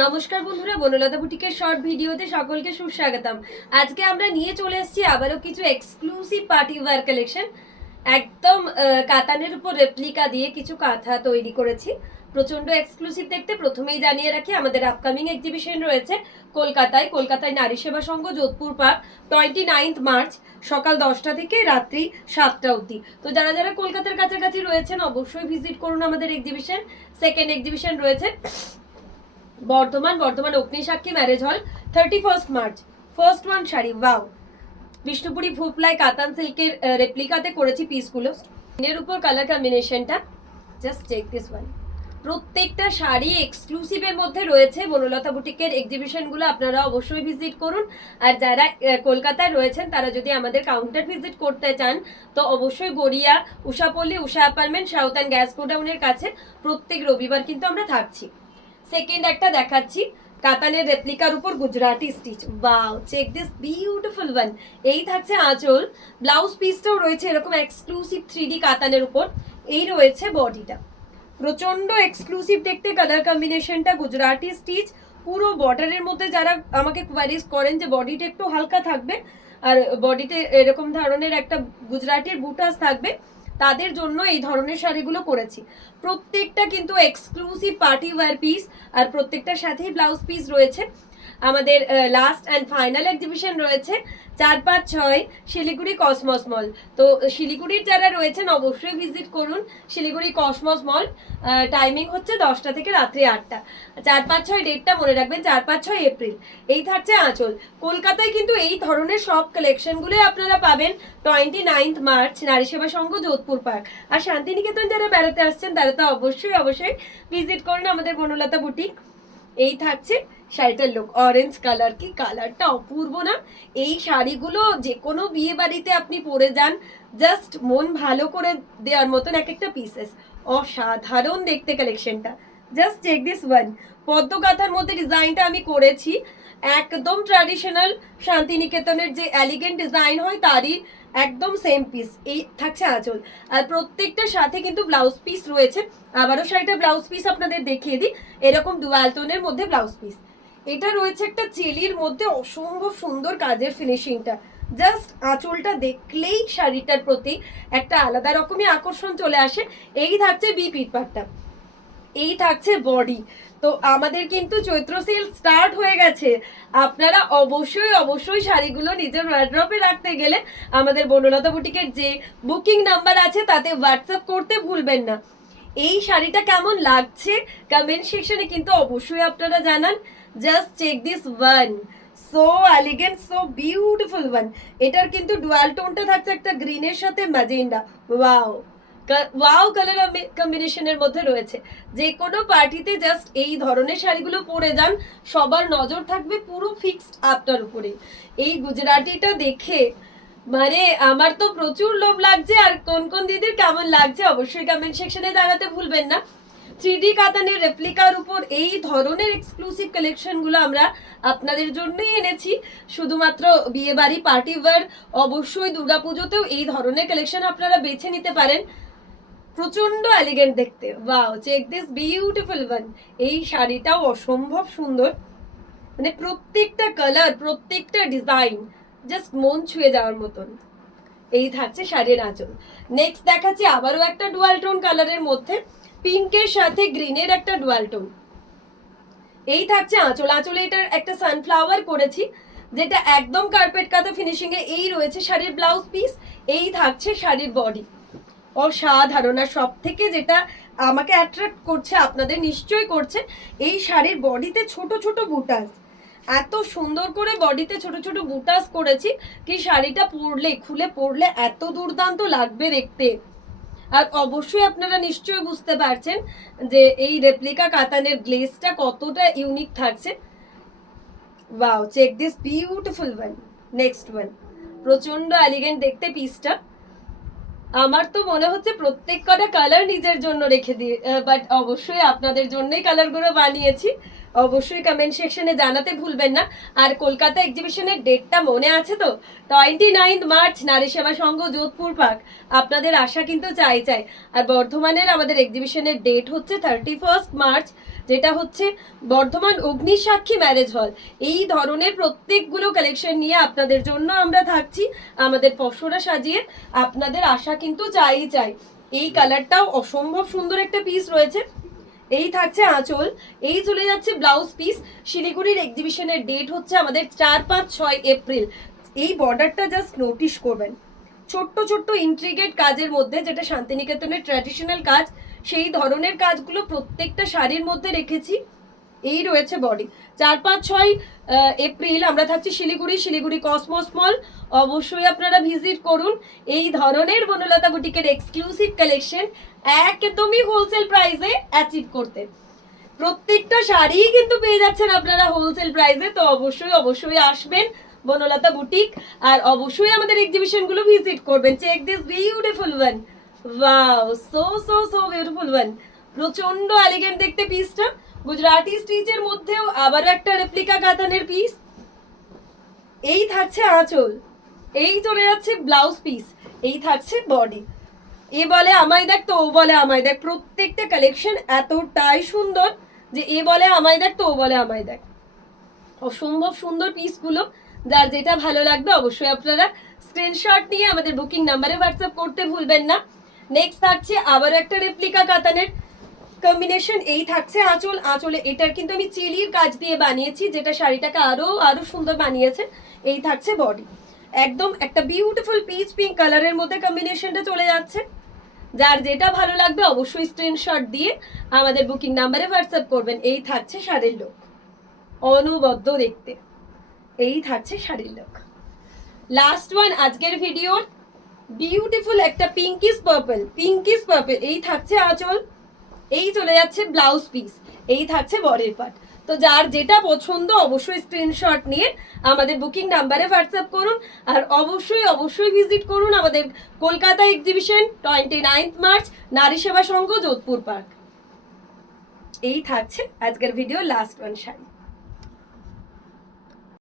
নমস্কার বন্ধুরা, বনলতা বুটিকের শর্ট ভিডিওতে সকলকে সুস্বাগতম। আজকে আমরা নিয়ে চলে এসেছি আবারও কিছু এক্সক্লুসিভ পার্টি ওয়্যার কালেকশন একদম কাতানের উপর রেপ্লিকা দিয়ে কিছু কাঁথা তৈরি করেছি। প্রচণ্ড এক্সক্লুসিভ দেখতে প্রথমেই জানিয়ে রাখি, আমাদের আপকামিং এক্সিবিশন রয়েছে কলকাতায় কলকাতায় Nari Seva Sangha, Jodhpur park twenty ninth March সকাল দশটা থেকে রাত্রি সাতটা অবধি। তো যারা যারা কলকাতার কাছাকাছি রয়েছেন, অবশ্যই ভিজিট করুন আমাদের এক্সিবিশন সেকেন্ড এক্সিবিশন রয়েছে। Bardhaman Bardhaman Agnisakshi marriage hall thirty first March first one sari wow Bishnupuri ভুপলাই কাতান সিল্কের রেপ্লিকাতে করেছি পিসগুলো এর উপর কালার কম্বিনেশনটা জাস্ট চেক দিস ওয়ান প্রত্যেকটা শাড়ি এক্সক্লুসিভের মধ্যে রয়েছে, বনলতা বুটিকের এক্সিবিশনগুলো আপনারা অবশ্যই ভিজিট করুন। আর যারা কলকাতায় রয়েছেন, তারা যদি আমাদের কাউন্টার ভিজিট করতে চান, তো অবশ্যই Garia Ushapalli Usha apartment south and gas গোডাউনের কাছে প্রত্যেক রবিবার কিন্তু আমরা থাকছি। সেকেন্ড একটা দেখাচ্ছি। কাতানের রেপ্লিকার উপর Gujarati stitch wow check this beautiful one এই থাকছে আঁচল। ব্লাউজ পিসটাও রয়েছে এরকম এক্সক্লুসিভ থ্রি ডি কাতানের উপর। এই রয়েছে বডিটা প্রচণ্ড এক্সক্লুসিভ দেখতে কালার কম্বিনেশনটা গুজরাটি স্টিচ পুরো বর্ডারের মধ্যে যারা আমাকে কোয়ারিজ করেন যে বডিটা একটু হালকা থাকবে, আর বডিতে এরকম ধরনের একটা গুজরাটির বুটাস থাকবে তাদের জন্য এই ধরনের শাড়িগুলো করেছি। প্রত্যেকটা কিন্তু এক্সক্লুসিভ পার্টি ওয়্যার পিস আর প্রত্যেকটার সাথেই ব্লাউজ পিস রয়েছে। আমাদের লাস্ট অ্যান্ড ফাইনাল এক্সিবিশন রয়েছে চার পাঁচ ছয় শিলিগুড়ি কসমস মল তো শিলিগুড়ির যারা রয়েছেন অবশ্যই ভিজিট করুন শিলিগুড়ি কসমস মল টাইমিং হচ্ছে দশটা থেকে রাত্রি আটটা। চার পাঁচ ছয় ডেটটা মনে রাখবেন, চার পাঁচ ছয় এপ্রিল এই থাকছে আঁচল। কলকাতায় কিন্তু এই ধরনের সব কালেকশনগুলোই আপনারা পাবেন twenty ninth March Nari Seva Sangha, Jodhpur park. আর শান্তিনিকেতন যারা বেড়াতে আসছেন, তারা তো অবশ্যই অবশ্যই ভিজিট করুন আমাদের বনলতা বুটিক এই থাকছে শাড়িটার লুক অরেঞ্জ কালার কি? কালারটা অপূর্ব না। এই শাড়িগুলো যে কোনো বিয়ে বাড়িতে আপনি পরে যান জাস্ট মন ভালো করে দেওয়ার মতন এক একটা পিসেস অসাধারণ দেখতে কালেকশনটা জাস্ট চেক দিস ওয়ান পদ্মকাথার মধ্যে ডিজাইনটা আমি করেছি। একদম ট্র্যাডিশনাল শান্তিনিকেতনের যে এলিগেন্ট ডিজাইন হয়, তারই একদম সেম পিস এই থাকছে আঁচল। আর প্রত্যেকটার সাথে কিন্তু ব্লাউজ পিস রয়েছে। আবারও শাড়িটা ব্লাউজ পিস আপনাদের দেখিয়ে দিই। এরকম ডুয়াল টোনের মধ্যে ব্লাউজ পিস এটা রয়েছে একটা চেলির মধ্যে অসম্ভব সুন্দর কাজের ফিনিশিংটা জাস্ট আঁচলটা দেখলেই শাড়িটার প্রতি একটা আলাদা রকমই আকর্ষণ চলে আসে। এই থাকছে বি পিটপাটটা এই থাকছে বডি তো আমাদের কিন্তু চৈত্র সেল স্টার্ট হয়ে গেছে। আপনারা অবশ্যই অবশ্যই শাড়িগুলো নিজের ওয়ার্ড্রপে রাখতে গেলে আমাদের বনলতা বুটিকের যে বুকিং নাম্বার আছে, তাতে হোয়াটসঅ্যাপ করতে ভুলবেন না। এই শাড়িটা কেমন লাগছে? কমেন্ট সেকশনে কিন্তু অবশ্যই আপনারা জানান। Just check this one so elegant so beautiful one এটার কিন্তু ডুয়াল টোনটা থাকছে একটা গ্রিনের সাথে ম্যাজেন্ডা ওয়াও ওয়াও কালার কম্বিনেশনের মধ্যে রয়েছে। যে কোনো পার্টিতে জাস্ট এই ধরনের শাড়িগুলো পরে যান, সবার নজর থাকবে পুরো ফিক্সড আপনার উপরে। এই গুজরাটিটা দেখে মানে আমার তো প্রচুর লোভ লাগছে, আর কোন কোন দিদির কেমন লাগছে অবশ্যই কমেন্ট সেকশনে জানাতে ভুলবেন না। থ্রি ডি কাতানের রেপ্লিকার উপর এই ধরনের এক্সক্লুসিভ কালেকশনগুলো আমরা আপনাদের জন্যই এনেছি। শুধুমাত্র বিয়ে বাড়ি পার্টি ওয়্যার অবশ্যই দুর্গাপুজোতেও এই ধরনের কালেকশন আপনারা বেছে নিতে পারেন। প্রচণ্ড এলিগেন্ট দেখতে। Wow check this beautiful one এই শাড়িটাও অসম্ভব সুন্দর। মানে প্রত্যেকটা কালার প্রত্যেকটা ডিজাইন জাস্ট মন ছুঁয়ে যাওয়ার মতন। এই থাকছে শাড়ির আঁচল। নেক্সট দেখাচ্ছি আবারও একটা ডুয়াল টোন কালারের মধ্যে। পিঙ্কের সাথে গ্রিনের একটা ডুয়াল টোন এই থাকছে আঁচল। আঁচলে এটার একটা সানফ্লাওয়ার করেছি, যেটা একদম কার্পেট কাটা ফিনিশিং এ এই রয়েছে শাড়ির ব্লাউজ পিস এই থাকছে শাড়ির বডি অসাধারণ আর সব থেকে যেটা আমাকে অ্যাট্রাক্ট করছে, আপনাদের নিশ্চয়ই করছে, এই শাড়ির বডিতে ছোট ছোট বুটাস এত সুন্দর করে বডিতে ছোট ছোট বুটাস করেছি কি শাড়িটা পরলে, খুলে পরলে এত দুর্দান্ত লাগবে দেখতে। আর অবশ্যই আপনারা নিশ্চয়ই বুঝতে পারছেন যে এই রেপ্লিকা কাতানের গ্লেসটা কতটা ইউনিক থাকছে। Wow check this beautiful one next one প্রচণ্ড এলিগেন্ট দেখতে পিসটা আমার তো মনে হচ্ছে প্রত্যেক কটা কালার নিজের জন্য রেখে দিয়ে বাট অবশ্যই আপনাদের জন্যই কালারগুলো বানিয়েছি। অবশ্যই কমেন্ট সেকশনে জানাতে ভুলবেন না। আর কলকাতা এক্সিবিশনের ডেটটা মনে আছে তো? Twenty ninth March Nari Seva Sangha, Jodhpur park আপনাদের আশা কিন্তু চাই চাই। আর বর্ধমানের আমাদের এক্সিবিশনের ডেট হচ্ছে থার্টি ফার্স্ট মার্চ যেটা হচ্ছে বর্ধমান অগ্নিসাক্ষী ম্যারেজ হল এই ধরনের প্রত্যেকগুলো কালেকশন নিয়ে আপনাদের জন্য আমরা থাকছি, আমাদের পশরা সাজিয়ে আপনাদের আশা কিন্তু চাই চাই। এই কালারটাও অসম্ভব সুন্দর একটা পিস রয়েছে। এই থাকছে আঁচল, এই চলে যাচ্ছে ব্লাউজ পিস শিলিগুড়ির এক্সিবিশনের ডেট হচ্ছে আমাদের চার পাঁচ ছয় এপ্রিল। এই বর্ডারটা জাস্ট নোটিশ করবেন। ছোট্ট ছোট্ট ইন্ট্রিগেট কাজের মধ্যে, যেটা শান্তিনিকেতনের ট্র্যাডিশনাল কাজ সেই ধরনের কাজগুলো প্রত্যেকটা শাড়ির মধ্যে রেখেছি। এই রয়েছে বডি। চার, পাঁচ, ছয় এপ্রিল আমরা থাকছি শিলিগুড়ি শিলিগুড়ি কসমস মল। অবশ্যই আপনারা ভিজিট করুন। এই ধরনের বনলতা বুটিকের এক্সক্লুসিভ কালেকশন একদমই হোলসেল প্রাইসে অ্যাচিভ করতে। প্রত্যেকটা শাড়িই কিন্তু পেয়ে যাচ্ছেন আপনারা হোলসেল প্রাইসে তো অবশ্যই অবশ্যই আসবেন বনলতা বুটিক। আর অবশ্যই আমাদের এক্সিবিশনগুলো ভিজিট করবেন। Check this beautiful one wow so so so beautiful one প্রচণ্ড এলিগেন্ট দেখতে পিসটা গুজরাটি স্টিচের মধ্যেও আবার একটা রেপ্লিকা কাতানের পিস এই থাকছে আঁচল। এই চলে যাচ্ছে ব্লাউজ পিস এই থাকছে বডি এ বলে আমায় দেখ তো, ও বলে আমায় দেখ। প্রত্যেকটা কালেকশন এতটাই সুন্দর যে এ বলে আমায় দেখ তো, ও বলে আমায় দেখ। অসম্ভব সুন্দর পিসগুলো যার যেটা ভালো লাগবে অবশ্যই আপনারা স্ক্রিনশট নিয়ে আমাদের বুকিং নাম্বারে হোয়াটসঅ্যাপ করতে ভুলবেন না। নেক্সট থাকছে আবার একটা রেপ্লিকা কাতানের কম্বিনেশন এই থাকছে আঁচল। আঁচলে এটার কিন্তু আমি চিলির কাজ দিয়ে বানিয়েছি, যেটা শাড়িটাকে আরও আরও সুন্দর বানিয়েছে। এই থাকছে বডি একদম একটা বিউটিফুল পিচ পিঙ্ক কালারের মধ্যে কম্বিনেশনটা চলে যাচ্ছে। যার যেটা ভালো লাগবে অবশ্যই স্ক্রিনশট দিয়ে আমাদের বুকিং নাম্বারে হোয়াটসঅ্যাপ করবেন। এই থাকছে শাড়ির লোক অনবদ্য দেখতে। এই থাকছে শাড়ির লোক লাস্ট ওয়ান আজকের ভিডিওর বিউটিফুল একটা পিঙ্কিস পার্পল পিঙ্কিস পার্পল এই থাকছে আঁচল, এই চলে যাচ্ছে ব্লাউজ পিস এই থাকছে বরের পাট। তো যার যেটা পছন্দ অবশ্যই স্ক্রিনশট নিয়ে আমাদের বুকিং নাম্বারে হোয়াটসঅ্যাপ করুন, আর অবশ্যই অবশ্যই ভিজিট করুন আমাদের Kolkata exhibition twenty ninth March Nari Seva Sangha, Jodhpur park এই থাকছে আজকের ভিডিও লাস্ট ওয়ান শাড়ি